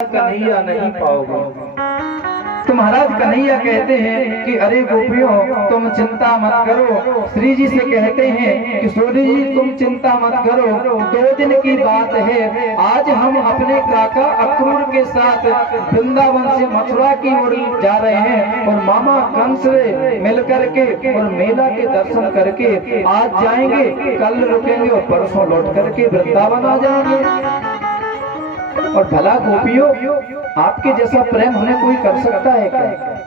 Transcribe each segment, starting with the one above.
कन्हैया नहीं पाओगे। तो महाराज कन्हैया कहते हैं कि अरे गोपियों तुम चिंता मत करो। श्री जी से कहते हैं कि सूर्य जी तुम चिंता मत करो, 2 दिन की बात है। आज हम अपने काका अक्रूर के साथ वृंदावन से मथुरा की ओर जा रहे हैं और मामा कंस से मिलकर के और मेला के दर्शन करके आज जाएंगे, कल रुकेंगे और परसों लौट करके वृंदावन आ जाएंगे। और भला गोपियों आपके जैसा प्रेम हमें कोई कर सकता है क्या?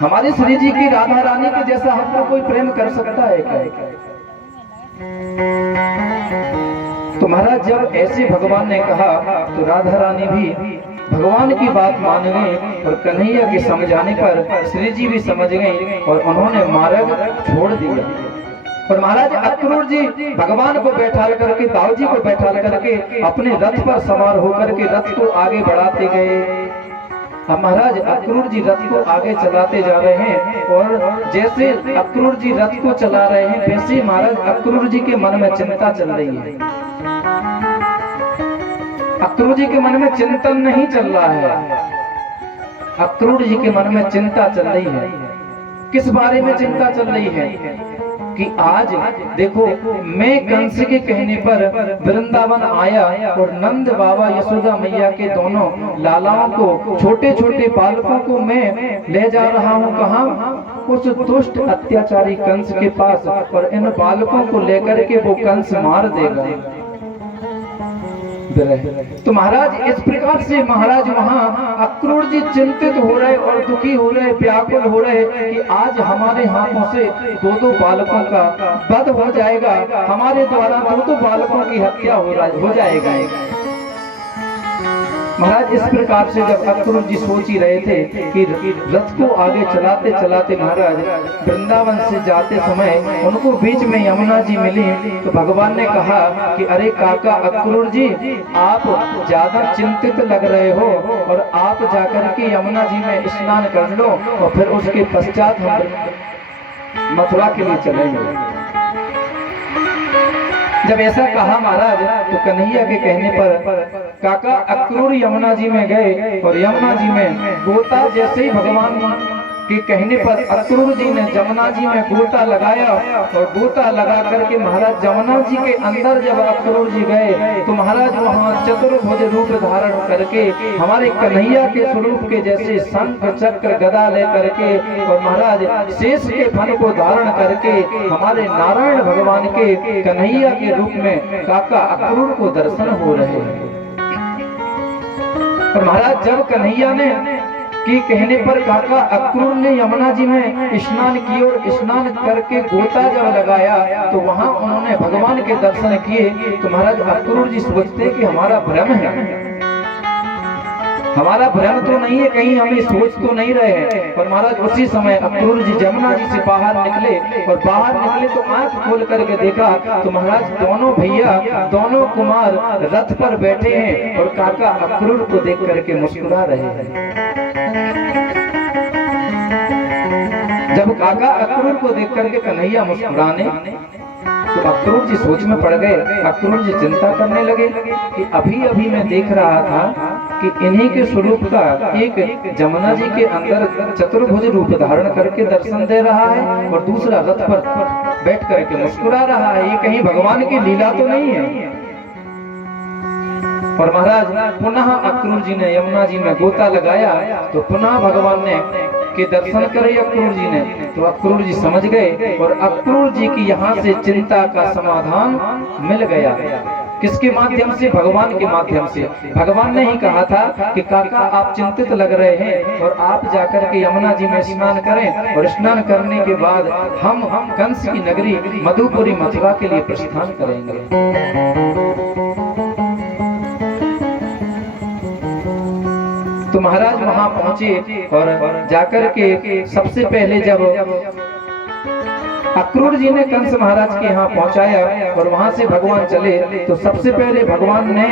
हमारे श्री जी की राधा रानी के जैसा हमको कोई प्रेम कर सकता है क्या? तो महाराज जब ऐसे भगवान ने कहा तो राधा रानी भी भगवान की बात मान गई और कन्हैया के समझाने पर श्री जी भी समझ गई और उन्होंने मार्ग छोड़ दिया। और महाराज अक्रूर जी भगवान को बैठा करके, दाऊ जी को बैठा करके अपने रथ पर सवार होकर के रथ को आगे बढ़ाते गए। अब महाराज अक्रूर जी रथ को आगे चलाते जा रहे हैं और जैसे अक्रूर जी रथ को चला रहे हैं वैसे महाराज अक्रूर जी के मन में चिंता चल रही है। अक्रूर जी के मन में चिंतन नहीं चल रहा है, अक्रूर जी के मन में चिंता चल रही है। किस बारे में चिंता चल रही है कि आज देखो मैं कंस के कहने पर वृंदावन आया और नंद बाबा यशोदा मैया के दोनों लालाओं को, छोटे छोटे बालकों को मैं ले जा रहा हूँ कहाँ? उस दुष्ट अत्याचारी कंस के पास, और इन बालकों को लेकर के वो कंस मार देगा। तो महाराज इस प्रकार से महाराज वहाँ अक्रूर जी चिंतित हो रहे और दुखी हो रहे, व्याकुल हो रहे कि आज हमारे हाथों से 2 बालकों का वध हो जाएगा, हमारे द्वारा 2 बालकों की हत्या हो जाएगा। महाराज इस प्रकार से जब अक्रूर जी सोच ही रहे थे कि रथ को आगे चलाते चलाते महाराज वृंदावन से जाते समय उनको बीच में यमुना जी मिली। तो भगवान ने कहा कि अरे काका अक्रूर जी आप ज्यादा चिंतित लग रहे हो और आप जाकर के यमुना जी में स्नान कर लो और फिर उसके पश्चात हम मथुरा के लिए चलेंगे। जब ऐसा कहा महाराज तो कन्हैया के कहने पर काका अक्रूर यमुना जी में गए और यमुना जी में गोता जैसे ही भगवान के कहने पर अक्रूर जी ने यमुना जी में गोता लगाया और गोता लगा करके महाराज यमुना जी के अंदर जब अक्रूर जी गए तो महाराज वहाँ चतुर्भुज रूप धारण करके हमारे कन्हैया के स्वरूप के जैसे शंख चक्र गदा ले करके और महाराज शेष के फन को धारण करके हमारे नारायण भगवान के कन्हैया के रूप में काका अक्रूर को दर्शन हो रहे हैं। और महाराज जब कन्हैया ने कि कहने पर काका अक्रूर ने यमुना जी में स्नान किए और स्नान करके गोता जब लगाया तो वहां उन्होंने भगवान के दर्शन किए। तो महाराज अक्रूर जी सोचते कि हमारा भ्रम है, हमारा भ्रम तो नहीं है, कहीं हमें सोच तो नहीं रहे हैं। और महाराज उसी समय अक्रूर जी यमुना जी से बाहर निकले और बाहर निकले तो आंख खोल करके देखा तो महाराज दोनों भैया, दोनों कुमार रथ पर बैठे हैं और काका अक्रूर को देख करके मुस्कुरा रहे हैं। जब काका अक्रूर को देख करके कन्हैया मुस्कुराने तो अक्रूर जी सोच में पड़ गए। अक्रूर जी चिंता करने लगे कि अभी अभी मैं देख रहा था कि इन्हीं के स्वरूप का एक यमुना जी के अंदर चतुर्भुज रूप धारण करके दर्शन दे रहा है और दूसरा रथ पर बैठ करके मुस्कुरा रहा है। ये कहीं भगवान की लीला तो नहीं है? और महाराज पुनः अक्रूर जी ने यमुना जी में गोता लगाया तो पुनः भगवान ने के दर्शन करे अक्रूर जी ने। तो अक्रूर जी समझ गए और अक्रूर जी की यहाँ से चिंता का समाधान मिल गया। किसके माध्यम से? भगवान के माध्यम से। भगवान ने ही कहा था कि काका आप चिंतित लग रहे हैं और आप जाकर के यमुना जी में स्नान करें और स्नान करने के बाद हम कंस की नगरी मधुपुरी मथुरा के लिए प्रस्थान करेंगे। तो महाराज वहां पहुंचे और जाकर के सबसे पहले जब अक्रूर जी ने कंस महाराज के यहाँ पहुंचाया और वहां से भगवान चले तो सबसे पहले भगवान ने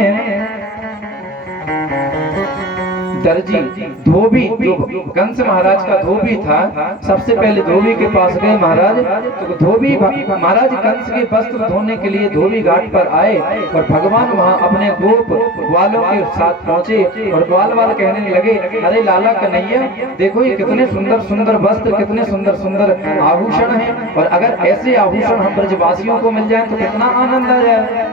दर्जी धोबी, जो कंस महाराज का धोबी था, सबसे पहले धोबी के पास गए महाराज। तो धोबी महाराज कंस के वस्त्र धोने के लिए धोबी घाट पर आए और भगवान वहां अपने गोप ग्वालों के साथ पहुंचे और ग्वाल वाल कहने लगे, अरे लाला कन्हैया देखो ये कितने सुंदर सुंदर वस्त्र, कितने सुंदर सुंदर आभूषण हैं, और अगर ऐसे आभूषण हम ब्रजवासियों को मिल जाए तो कितना आनंद आ जाए।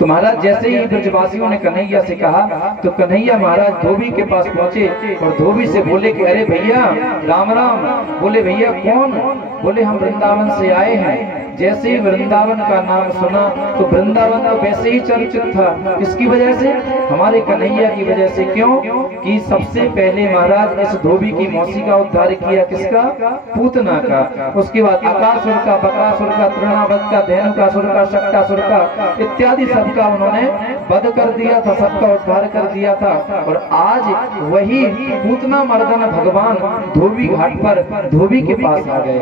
तो महाराज जैसे ही ब्रजवासियों ने कन्हैया से कहा तो कन्हैया महाराज धोबी के पास पहुंचे और धोबी से बोले कि अरे भैया राम राम। बोले भैया कौन? बोले हम वृंदावन से आए हैं। जैसे ही वृंदावन का नाम सुना तो वृंदावन तो वैसे ही चर्चित था। किसकी वजह से? हमारे कन्हैया की वजह से। क्यों? कि सबसे पहले महाराज इस धोबी की मौसी का उद्धार किया। किसका? पूतना का। उसके बाद अकासुर का, बकासुर का, तृणावत का, धेनुकासुर का, शक्तासुर का इत्यादि सबका उन्होंने वध कर दिया था, सबका उद्धार कर दिया था। और आज वही पूतना मर्दन भगवान धोबी घाट पर धोबी के पास आ गए।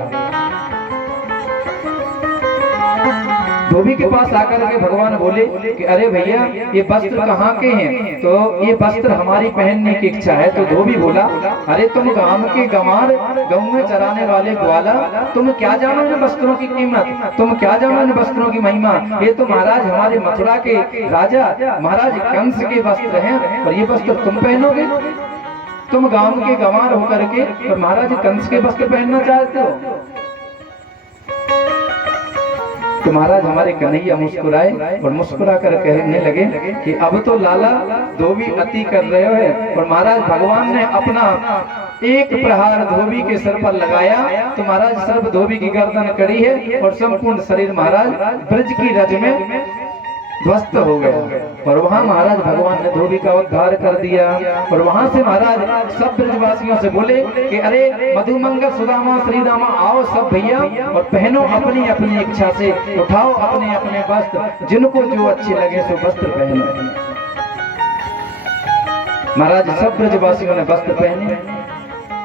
धोबी के पास आकर के भगवान बोले कि अरे भैया ये वस्त्र कहाँ के हैं? तो ये वस्त्र हमारी पहनने की इच्छा है। तो धोबी बोला, अरे तुम गांव के गंवार, गाँव में चराने वाले ग्वाला, तुम क्या जानो इन वस्त्रों की कीमत, तुम क्या जानो इन वस्त्रों की महिमा। ये तो महाराज हमारे मथुरा के राजा महाराज कंस के वस्त्र हैं और ये वस्त्र तुम पहनोगे? तुम गांव के गंवार होकर के और महाराज कंस के वस्त्र पहनना चाहते हो? तो महाराज हमारे कन्हैया मुस्कुराए और मुस्कुरा कर कहने लगे कि अब तो लाला धोबी अति कर रहे हो। और महाराज भगवान ने अपना एक प्रहार धोबी के सिर पर लगाया तो महाराज सर्व धोबी की गर्दन कड़ी है और संपूर्ण शरीर महाराज ब्रज की रज में ध्वस्त हो गया। और वहां महाराज भगवान ने धोबी का उद्धार कर दिया। और वहां से महाराज सब ब्रजवासियों से बोले कि अरे मधुमंगल सुदामा श्रीदामा आओ सब भैया और पहनो अपनी अपनी इच्छा से, उठाओ अपने अपने वस्त्र, जिनको जो अच्छे लगे सो वस्त्र पहनो। महाराज सब ब्रजवासियों ने वस्त्र पहने।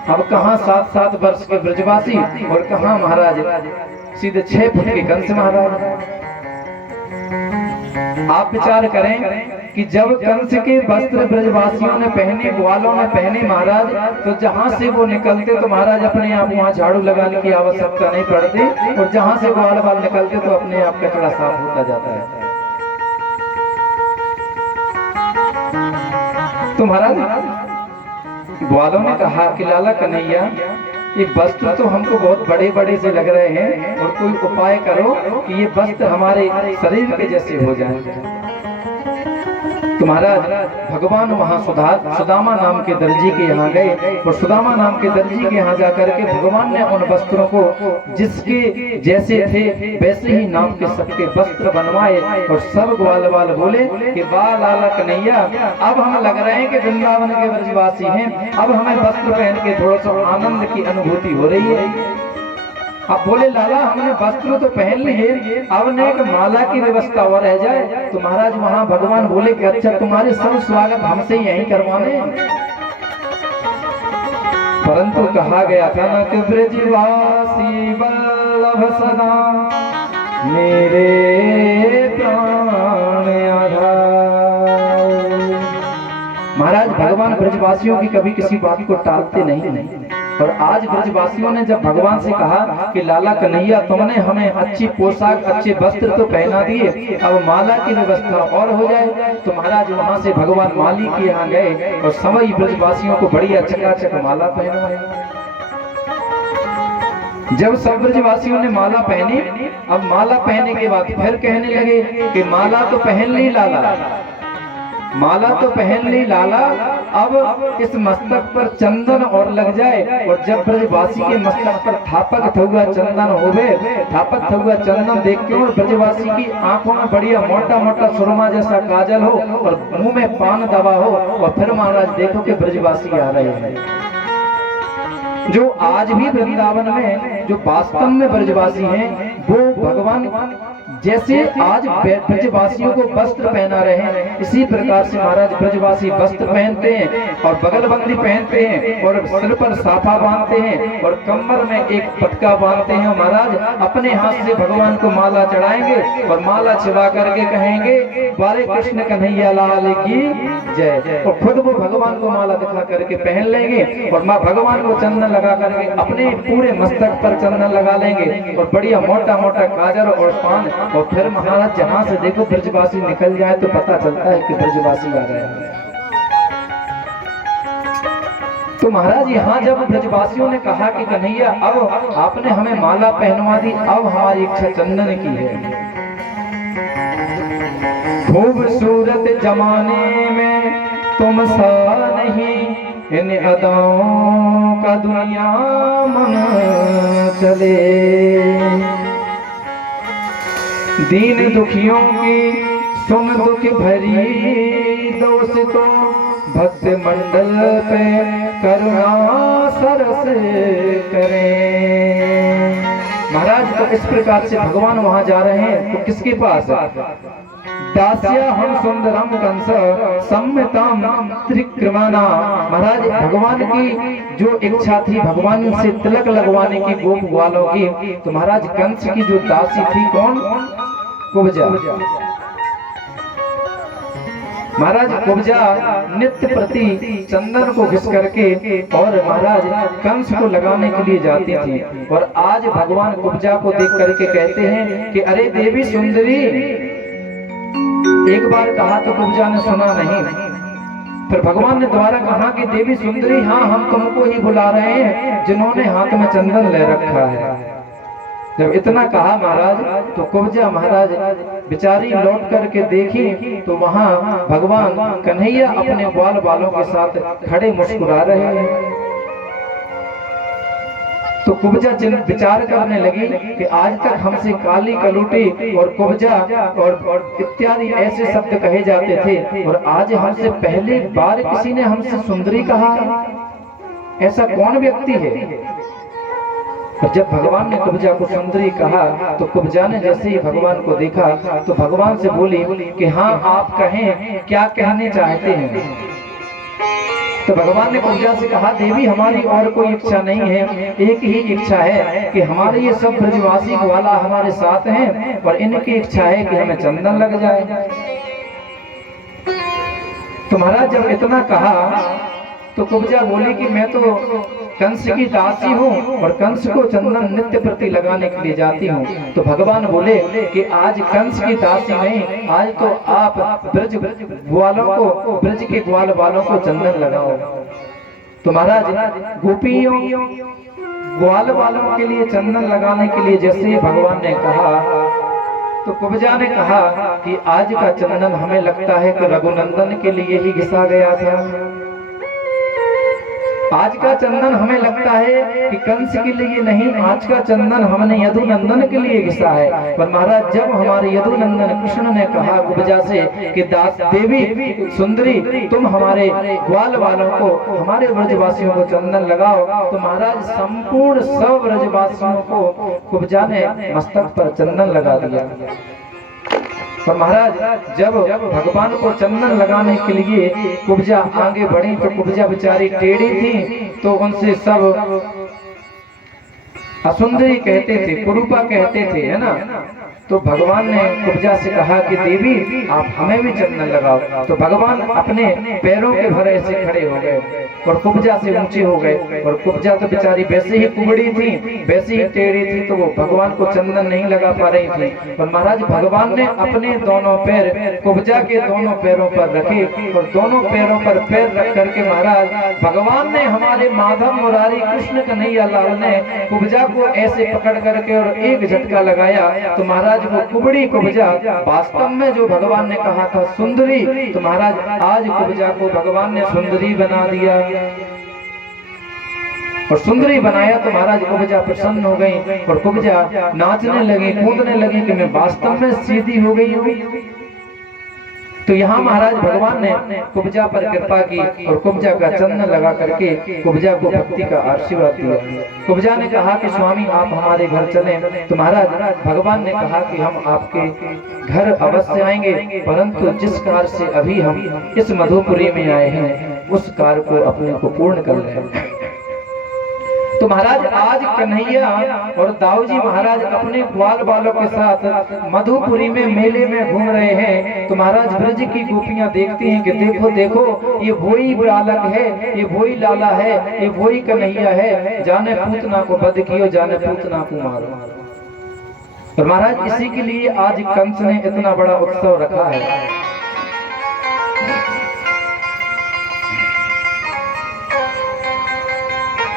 अब कहाँ 7-7 वर्ष के ब्रजवासी और कहाँ महाराज सीधे 6 फुट के कंस महाराज। आप विचार करें कि जब कंस के वस्त्र ब्रजवासियों ने पहने, ग्वालों ने पहने महाराज, तो जहां से वो निकलते तो महाराज अपने आप वहां झाड़ू लगाने की आवश्यकता नहीं पड़ती और जहां से ग्वाल वाल निकलते तो अपने आप कचरा साफ होता जाता है। तो महाराज ग्वालों ने कहा कि लाला कन्हैया ये वस्त्र तो हमको बहुत बड़े बड़े से लग रहे हैं और कोई उपाय करो कि ये वस्त्र हमारे शरीर के जैसे हो जाए। तो महाराज भगवान वहां सुदामा नाम के दर्जी के यहाँ गए और सुदामा नाम के दर्जी के यहाँ जाकर के भगवान ने उन वस्त्रों को जिसके जैसे थे वैसे ही नाम के सबके वस्त्र बनवाए। और सब ग्वाल वाल बोले कि वाह लाला कन्हैया, अब हम लग रहे हैं कि वृंदावन के ब्रजवासी हैं, अब हमें वस्त्र पहन के थोड़ा सा आनंद की अनुभूति हो रही है। अब बोले लाला हमने वस्त्र तो पहन लिए, अब ने एक माला की व्यवस्था और रह जाए। तो महाराज वहां भगवान बोले कि अच्छा तुम्हारे सब स्वागत हमसे यहीं करवाने। परंतु कहा गया था ना कि ब्रजवासी वल्लभ सदा मेरे प्राण आधार। महाराज भगवान ब्रजवासियों की कभी किसी बात को टालते नहीं। और आज ब्रजवासियों ने जब भगवान से कहा कि लाला कन्हैया तुमने हमें अच्छी पोशाक, अच्छे वस्त्र तो पहना दिए, अब माला की व्यवस्था और हो जाए। तो महाराज वहां से भगवान माली के यहाँ गए और सभी ब्रजवासियों को बढ़िया चकाचक माला पहनवाई। जब सब ब्रजवासियों ने माला पहनी, अब माला पहनने के बाद फिर कहने लगे कि माला तो पहन ली लाला, माला तो पहन ली लाला, अब इस मस्तक पर चंदन और लग जाए। और जब ब्रजवासी के मस्तक पर थापक हुआ चंदन होवे, थापक हुआ चंदन देख के और ब्रजवासी की आंखों में बढ़िया मोटा मोटा सुरमा जैसा काजल हो और मुंह में पान दबा हो, और फिर महाराज देखो कि ब्रजवासी आ रहे हैं। जो आज भी वृंदावन में जो वास्तव में ब्रजवासी हैं वो भगवान जैसे आज ब्रजवासियों को वस्त्र पहना रहे, इसी प्रकार से महाराज ब्रजवासी वस्त्र पहनते हैं और बगलबंदी पहनते हैं और सिर पर साफा बांधते हैं और कमर में एक पटका बांधते हैं। महाराज अपने हाथ से भगवान को माला चढ़ाएंगे और माला चढ़ा करके कहेंगे बारे कृष्ण कन्हैया लाल की जय, और खुद वो भगवान को माला दिखा करके पहन लेंगे और माँ भगवान को चंदन लगा करके अपने पूरे मस्तक पर चंदन लगा लेंगे और बढ़िया मोटा मोटा काजल और पान, और फिर महाराज जहाँ से देखो ब्रजवासी निकल जाए तो पता चलता है कि ब्रजवासी आ गए। तो महाराज यहाँ जब ब्रजवासियों ने कहा कि कन्हैया अब आपने हमें माला पहनवा दी, अब हमारी इच्छा चंदन की है। खूबसूरत जमाने में तुम सा नहीं, इन अदाओं का दुनिया मन चले। दीन दुखियों की सुन दुख भरी दोस्तों, भक्त मंडल पे करुणा सरस करें। महाराज तो इस प्रकार से भगवान वहां जा रहे हैं तो किसके पास? दास्या हम सुंदरम कंस सम्मताम त्रिक्रमाना। महाराज भगवान की जो इच्छा थी भगवान से तिलक लगवाने की गोप ग्वालों की, तो महाराज कंस की जो दासी थी कौन? कुब्जा। महाराज कुब्जा नित्य प्रति चंदन को घिस करके और महाराज कंस को लगाने के लिए जाती थी। और आज भगवान कुब्जा को देख करके कहते हैं कि अरे देवी सुंदरी। एक बार कहा तो कुब्जा ने सुना नहीं, फिर भगवान ने दोबारा कहा कि देवी सुंदरी हाँ हम तुमको ही बुला रहे हैं जिन्होंने हाथ में चंदन ले रखा है। जब इतना कहा महाराज तो कुब्जा महाराज बेचारी लौट करके देखी तो वहां भगवान कन्हैया अपने ग्वाल बालों के साथ खड़े मुस्कुरा रहे हैं। तो कुब्जा विचार करने लगी कि आज तक हमसे काली कलूटी और कुब्जा और इत्यादि ऐसे शब्द कहे जाते थे, और आज हमसे पहली बार किसी ने हमसे सुंदरी कहा। ऐसा कौन व्यक्ति है? और जब भगवान ने कुब्जा को सुंदरी कहा तो कुब्जा ने जैसे ही भगवान को देखा तो भगवान से बोली कि हाँ आप कहें, क्या कहने चाहते हैं? तो भगवान ने कुब्जा से कहा देवी हमारी और कोई इच्छा नहीं है, एक ही इच्छा है कि हमारे ये सब ब्रजवासी ग्वाला हमारे साथ हैं और इनकी इच्छा है कि हमें चंदन लग जाए। तो महाराज जब इतना कहा तो कुब्जा बोली कि मैं तो कंस की दासी हूँ और कंस को चंदन नित्य प्रति लगाने के लिए जाती हूँ। तो भगवान बोले कि आज कंस की दासी नहीं, आज तो आप ब्रज ग्वालों को, ब्रज के ग्वाल वालों को चंदन लगाओ। तो महाराज गोपियों ग्वाल वालों के लिए चंदन लगाने के लिए जैसे भगवान ने कहा तो कुब्जा ने कहा कि आज का चंदन हमें लगता है कि रघुनंदन के लिए ही घिसा गया था। आज का चंदन हमें लगता है कि कंस के लिए नहीं, आज का चंदन हमने यदुनंदन के लिए घिसा है। पर महाराज जब हमारे यदुनंदन कृष्ण ने कहा कुब्जा से कि दास देवी सुंदरी तुम हमारे ग्वाल वालों को, हमारे ब्रजवासियों को चंदन लगाओ, तो महाराज संपूर्ण सब ब्रजवासियों को कुब्जा ने मस्तक पर चंदन लगा दिया। और महाराज जब भगवान को चंदन लगाने के लिए कुब्जा आगे बढ़ी तो कुब्जा बेचारी टेढ़ी थी, तो उनसे सब असुंदरी कहते थे, कुरूपा कहते थे, है ना। तो भगवान ने कुब्जा से कहा कि देवी आप हमें भी चंदन लगाओ। तो भगवान अपने पैरों के भरे से खड़े हो गए और कुब्जा से ऊंचे हो गए। और कुब्जा तो बेचारी वैसे ही कुबड़ी थी, वैसे ही टेढ़ी थी, तो वो भगवान को चंदन नहीं लगा पा रही थी। और महाराज भगवान ने अपने दोनों पैर कुब्जा के दोनों पैरों पर रखे और दोनों पैरों पर पैर रख करके महाराज भगवान ने, हमारे माधव मुरारी कृष्ण कन्हैया लाल ने कुब्जा को ऐसे पकड़ करके और एक झटका लगाया। तो महाराज वो कुबड़ी कुब्जा वास्तव में जो भगवान ने कहा था सुंदरी, तो महाराज आज कुब्जा को भगवान ने सुंदरी बना दिया। और सुंदरी बनाया तो महाराज कुब्जा प्रसन्न हो गई और कुब्जा नाचने लगी, कूदने लगी कि मैं वास्तव में सीधी हो गई हूँ। तो यहाँ महाराज भगवान ने कुब्जा पर कृपा की और कुब्जा का चंदन लगा करके कुब्जा को भक्ति का आशीर्वाद दिया। कुब्जा ने कहा कि स्वामी आप हमारे घर चलें। तो महाराज भगवान ने कहा कि हम आपके घर अवश्य आएंगे, परंतु जिस कार्य से अभी हम इस मधुपुरी में आए हैं उस कार्य को अपने को पूर्ण कर लें। तो महाराज आज कन्हैया और दाऊजी महाराज अपने ग्वाल बालों के साथ मधुपुरी में मेले में घूम रहे हैं। तो महाराज ब्रज की गोपियां देखती हैं कि देखो देखो ये वही बालक है, ये वही लाला है, ये वही कन्हैया है, जाने पूतना को वध कियो, जाने पूतना को मारो। और महाराज इसी के लिए आज कंस ने इतना बड़ा उत्सव रखा है।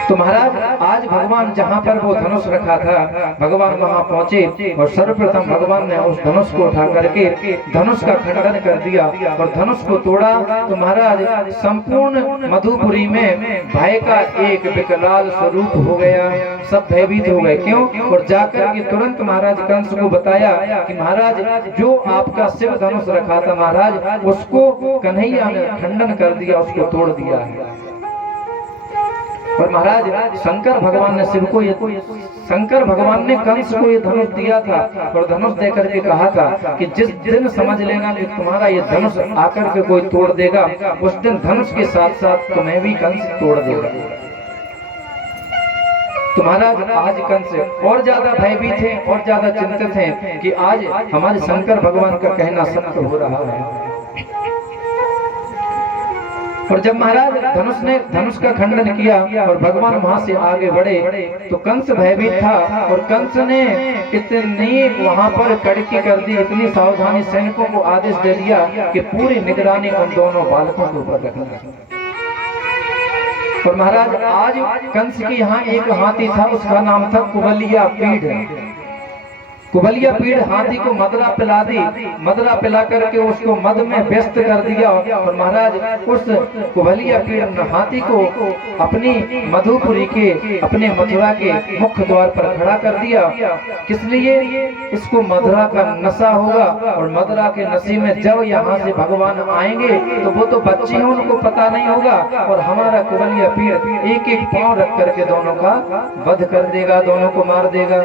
तो महाराज आज भगवान जहाँ पर वो धनुष रखा था भगवान वहाँ पहुँचे और सर्वप्रथम भगवान ने उस धनुष को उठा करके धनुष का खंडन कर दिया और धनुष को तोड़ा। तो महाराज संपूर्ण मधुपुरी में भय का एक विकराल स्वरूप हो गया, सब भयभीत हो गए। क्यों? और जाकर के तुरंत महाराज कंस को बताया कि महाराज जो आपका शिव धनुष रखा था महाराज उसको कन्हैया ने खंडन कर दिया, उसको तोड़ दिया है। और महाराज शंकर भगवान ने शिव को शंकर भगवान ने कंस को ये धनुष दिया था और धनुष देकर के कहा था कि जिस दिन समझ लेना कि तुम्हारा ये धनुष आकर के कोई तोड़ देगा उस दिन धनुष के साथ साथ तुम्हें भी कंस तोड़ देगा। तो महाराज आज कंस और ज्यादा भयभीत हैं और ज्यादा चिंतित हैं कि आज हमारे शंकर भगवान का कहना सत्य हो रहा है। और जब महाराज धनुष का खंडन किया और भगवान वहां से आगे बढ़े तो कंस भयभीत था और कंस ने इतनी वहां पर कड़की कर दी, इतनी सावधानी सैनिकों को आदेश दे दिया कि पूरी निगरानी उन दोनों बालकों के ऊपर रखना। और महाराज आज कंस की यहाँ एक हाथी था, उसका नाम था कुबलिया पीढ़। कुबलिया पीढ़ हाथी को मदरा पिला दी, मदरा पिला करके उसको मद में व्यस्त कर दिया। और महाराज उस कुबलिया पीढ़ हाथी को अपनी मधुपुरी के अपने मथुरा के मुख्य द्वार पर खड़ा कर दिया। किस लिए? इसको मदरा का नशा होगा और मदरा के नशे में जब यहाँ से भगवान आएंगे तो वो तो बच्चे हैं, उनको पता नहीं होगा और हमारा कुबलिया पीढ़ एक एक पांव रख करके दोनों का वध कर देगा, दोनों को मार देगा।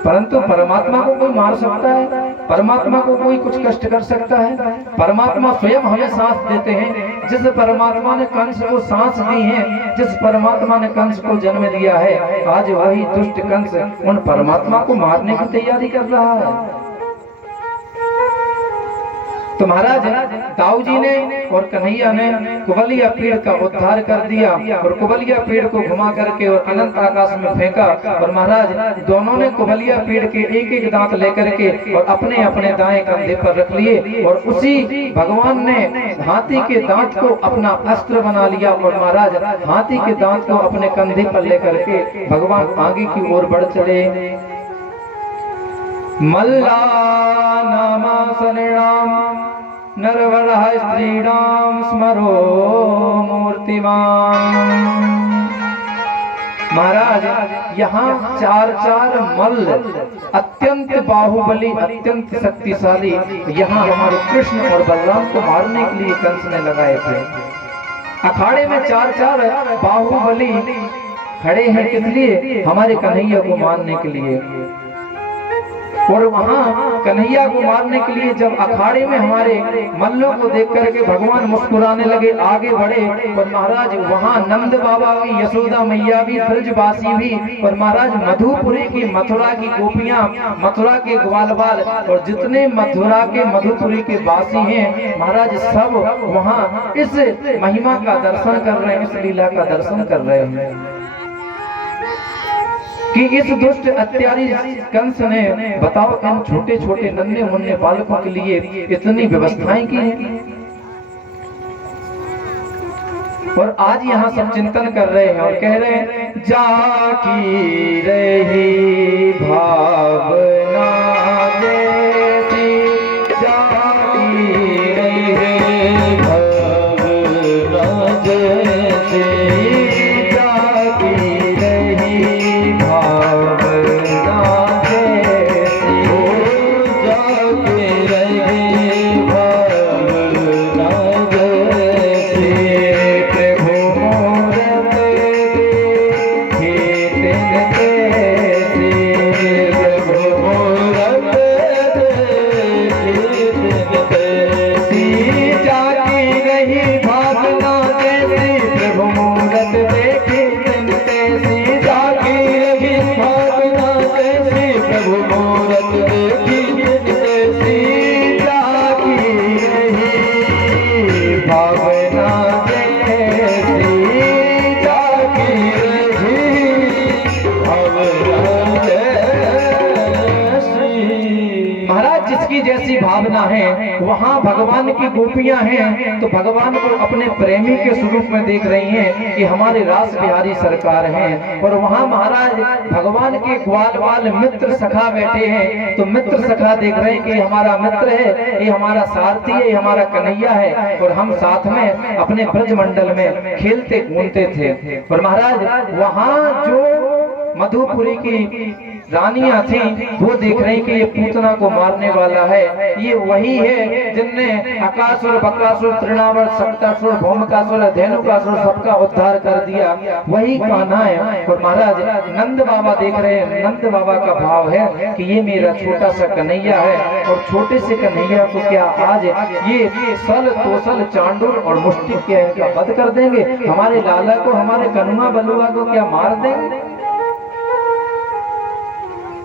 परंतु परमात्मा को कोई मार सकता है? परमात्मा को कोई कुछ कष्ट कर सकता है? परमात्मा स्वयं हमें सांस देते हैं। जिस परमात्मा ने कंस को सांस दी है, जिस परमात्मा ने कंस को जन्म दिया है, आज वही दुष्ट कंस उन परमात्मा को मारने की तैयारी कर रहा है। तो महाराज दाऊजी ने और कन्हैया ने कुबलिया पीढ़ का उद्धार कर दिया और कुबलिया पीढ़ को घुमा करके और अनंत आकाश में फेंका। और महाराज दोनों ने कुबलिया पीढ़ के एक एक दांत लेकर के और अपने अपने दाएं कंधे पर रख लिए और उसी भगवान ने हाथी के दांत को अपना अस्त्र बना लिया। और महाराज हाथी के दांत को अपने कंधे पर लेकर के भगवान आगे की ओर बढ़ चले। मल्ला नामा शरणाम नरवरः स्त्रीणाम स्मरो मूर्तिमान। महाराज यहाँ चार चार मल्ल अत्यंत बाहुबली, अत्यंत शक्तिशाली यहाँ हमारे कृष्ण और बलराम को मारने के लिए कंस ने लगाए थे। अखाड़े में चार चार बाहुबली खड़े हैं, किस लिए? हमारे कन्हैया को मारने के लिए। और वहाँ कन्हैया को मारने के लिए जब अखाड़े में हमारे मल्लों को देख करके भगवान मुस्कुराने लगे, आगे बढ़े। और महाराज वहाँ नंद बाबा भी, यशोदा मैया भी, ब्रजवासी भी और महाराज मधुपुरी की मथुरा की गोपियां, मथुरा के ग्वालवाल और जितने मथुरा के मधुपुरी के वासी हैं महाराज सब वहाँ इस महिमा का दर्शन कर रहे हैं, इस लीला का दर्शन कर रहे हैं कि इस दुष्ट अत्याचारी कंस ने बताओ इन छोटे छोटे नन्हे मुन्ने बालकों के लिए इतनी व्यवस्थाएं की हैं। और आज यहाँ सब चिंतन कर रहे हैं और कह रहे हैं जाकी रही भावना जैसी, जाकी रही भावना जैसी, जाके रही ऐसी भावना है, वहाँ भगवान की गोपियां हैं तो भगवान को अपने प्रेमी के स्वरूप में देख रही हैं कि हमारे रास बिहारी सरकार हैं। और वहाँ महाराज भगवान के ग्वाल वाल मित्र सखा बैठे हैं, तो मित्र सखा देख रहे हैं कि हमारा मित्र है, ये हमारा सारथी है, ये हमारा कन्हैया है, और हम साथ में अपने ब्रज मंडल में खेलते घूमते थे। और महाराज वहाँ जो मधुपुरी की रानियां थी वो देख रही कि ये पूतना को मारने वाला है, ये वही है जिनने अकासुर, बकासुर, तृणावर, सप्तासुर, भौमिकासुर, धेनुकासुर सबका उद्धार कर दिया, वही कान्हा है। और महाराज नंद बाबा देख रहे हैं, नंद बाबा का भाव है कि ये मेरा छोटा सा कन्हैया है, और छोटे से कन्हैया को क्या आज ये सल तोसल चांडुर और मुष्टिक क्या इनका वध कर देंगे, हमारे लाला को, हमारे कनुआ बलुआ को क्या मार देंगे।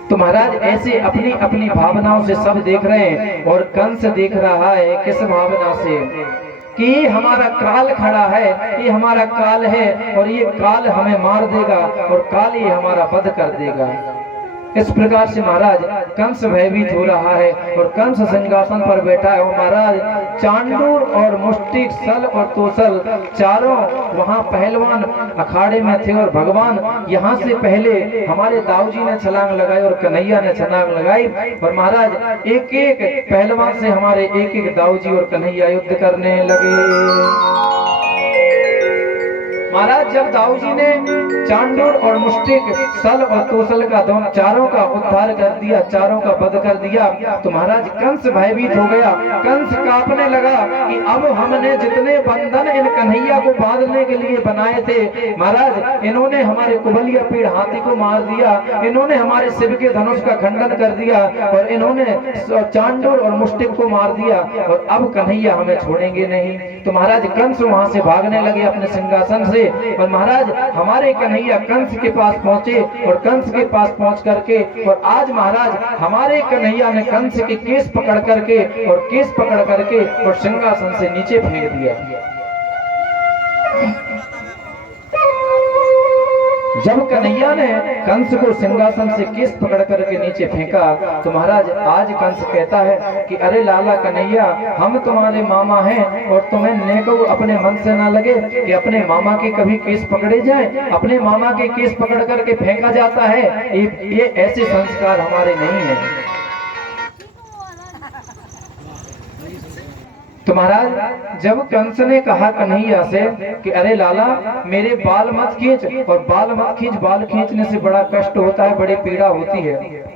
तो महाराज ऐसे अपनी अपनी भावनाओं से सब देख रहे हैं, और कंस देख रहा है किस भावना से कि हमारा काल खड़ा है, ये हमारा काल है, और ये काल हमें मार देगा, और काल ये हमारा वध कर देगा। इस प्रकार से महाराज कंस भयभीत हो रहा है, और कंस सिंहासन पर बैठा है। और महाराज चांडूर और मुष्टिक, सल और तोसल चारों वहां पहलवान अखाड़े में थे, और भगवान यहाँ से पहले हमारे दाऊजी ने छलांग लगाई और कन्हैया ने छलांग लगाई, और महाराज एक एक पहलवान से हमारे एक एक दाऊजी और कन्हैया युद्ध करने लगे। महाराज जब दाऊजी ने चांडूर और मुष्टिक, सल और तोसल का दोनों चारों का उद्धार कर दिया, चारों का वध कर दिया, तो महाराज कंस भयभीत हो गया। कंस कांपने लगा कि अब हमने जितने बंधन इन कन्हैया को बांधने के लिए बनाए थे, महाराज इन्होंने हमारे कुबलिया पीड़ हाथी को मार दिया, इन्होंने हमारे शिव के धनुष का खंडन कर दिया, और इन्होंने चांडूर और मुष्टिक को मार दिया, और अब कन्हैया हमें छोड़ेंगे नहीं। तो महाराज कंस वहां से भागने लगे अपने सिंहासन से, और महाराज हमारे कन्हैया कंस के पास पहुंचे, और कंस के पास पहुंच करके, और आज महाराज हमारे कन्हैया ने कंस के केस पकड़ करके, और केस पकड़ करके और सिंहासन से नीचे फेंक दिया। जब कन्हैया ने कंस को सिंहासन से केस पकड़ करके नीचे फेंका, तो महाराज आज कंस कहता है कि अरे लाला कन्हैया, हम तुम्हारे मामा हैं, और तुम्हें नेको अपने मन से ना लगे कि अपने मामा के कभी केस पकड़े जाएं, अपने मामा के केस पकड़ करके फेंका जाता है, ये ऐसे संस्कार हमारे नहीं है। तो महाराज जब कंस ने कहा कन्हैया से कि अरे लाला मेरे बाल मत खींच, और बाल मत खींच, बाल खींचने से बड़ा कष्ट होता है, बड़ी पीड़ा होती है,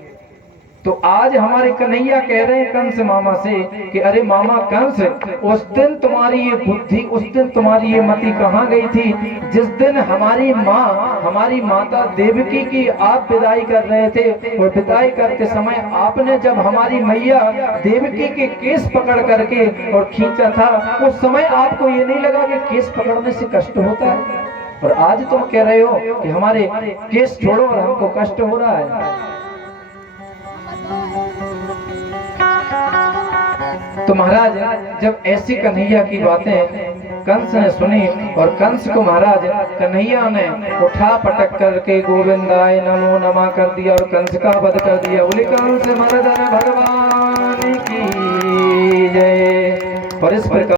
तो आज हमारे कन्हैया कह रहे हैं कंस मामा से कि अरे मामा कंस, उस दिन तुम्हारी ये बुद्धि, उस दिन तुम्हारी ये मति कहाँ गई थी, जिस दिन हमारी माँ, हमारी माता देवकी की आप विदाई कर रहे थे, और विदाई करते समय आपने जब हमारी मैया देवकी के केस पकड़ करके और खींचा था, उस समय आपको ये नहीं लगा कि केस पकड़ने से कष्ट होता है, और आज तुम कह रहे हो कि हमारे केस छोड़ो और हमको कष्ट हो रहा है। तो महाराज जब ऐसी कन्हैया की बातें कंस ने सुनी, और कंस को महाराज कन्हैया ने उठा पटक करके गोविंदाय नमो नमः कर दिया, और कंस का वध कर दिया। बोले कंस मर्दन भगवान की जय। और इस प्रकार